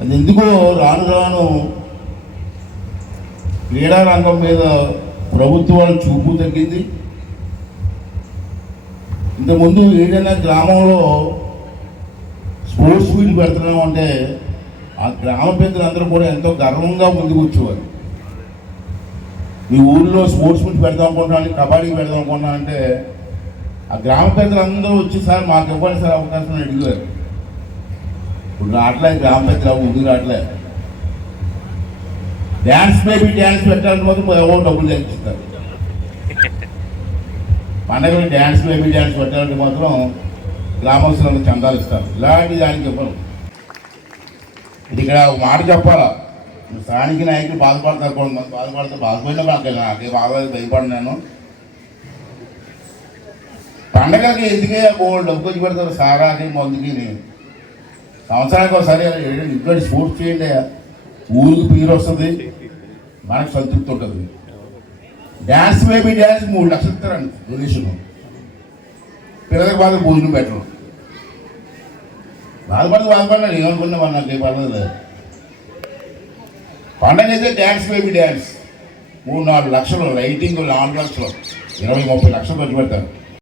అది ఎందుకో రాను రాను క్రీడా రంగం మీద ప్రభుత్వాల చూపు తగ్గింది. ఇంతకుముందు ఏదైనా గ్రామంలో స్పోర్ట్స్ మీట్ పెడుతున్నాం అంటే ఆ గ్రామ పెద్దలందరూ కూడా ఎంతో గర్వంగా ముందుకు వచ్చేవారు. మీ ఊళ్ళో స్పోర్ట్స్ మీట్ పెడదాం అనుకుంటున్నాను, కబడ్డీ పెడదాం అనుకుంటున్నా అంటే ఆ గ్రామ పెద్దలందరూ వచ్చి సార్ మాకు ఇవ్వండి సార్ అవకాశం అని అడిగారు. ఇప్పుడు రావట్లేదు, గ్రామ పెద్దలు ముందుకు రావట్లేదు. డ్యాన్స్ బేబీ డ్యాన్స్ పెట్టాలని మాత్రం ఎవరు డబ్బులు తెచ్చిస్తారు. పండగలు డ్యాన్స్ బేబీ డ్యాన్స్ పెట్టాలంటే మాత్రం గ్రామస్తులందరూ చందాలు ఇస్తారు. ఇలాంటి దానికి ఇవ్వరు. ఇది ఇక్కడ ఒక మాట చెప్పాలా, స్థానిక నాయకులు బాధపడతారు, కొంతమంది బాధపడతారు. బాధపడినా నాకే బాగా భయపడి నేను పండగకి ఎందుకే బోల్డ్ డబ్బు వచ్చి పెడతారు సారాకి మందుకి. సంవత్సరానికి ఒకసారి ఇక్కడ స్పోర్ట్స్ చేయండి, ఊరికి పేరు వస్తుంది, మనకు సంతృప్తి ఉంటుంది. డ్యాన్స్ బేబీ డ్యాన్స్ 3 లక్షలు ఇస్తారండి డొనేషన్. పిల్లలకు బాధ భోజనం పెట్టరు. బాధపడినాడు ఏమనుకున్నా మన నాకు ఏ పడలేదు లేదు. పండగ అయితే డ్యాన్స్ బేబీ డ్యాన్స్ 3-4 లక్షలు, లైటింగ్ 4 లక్షలు, 20-30 లక్షలు ఖర్చు పెడతారు.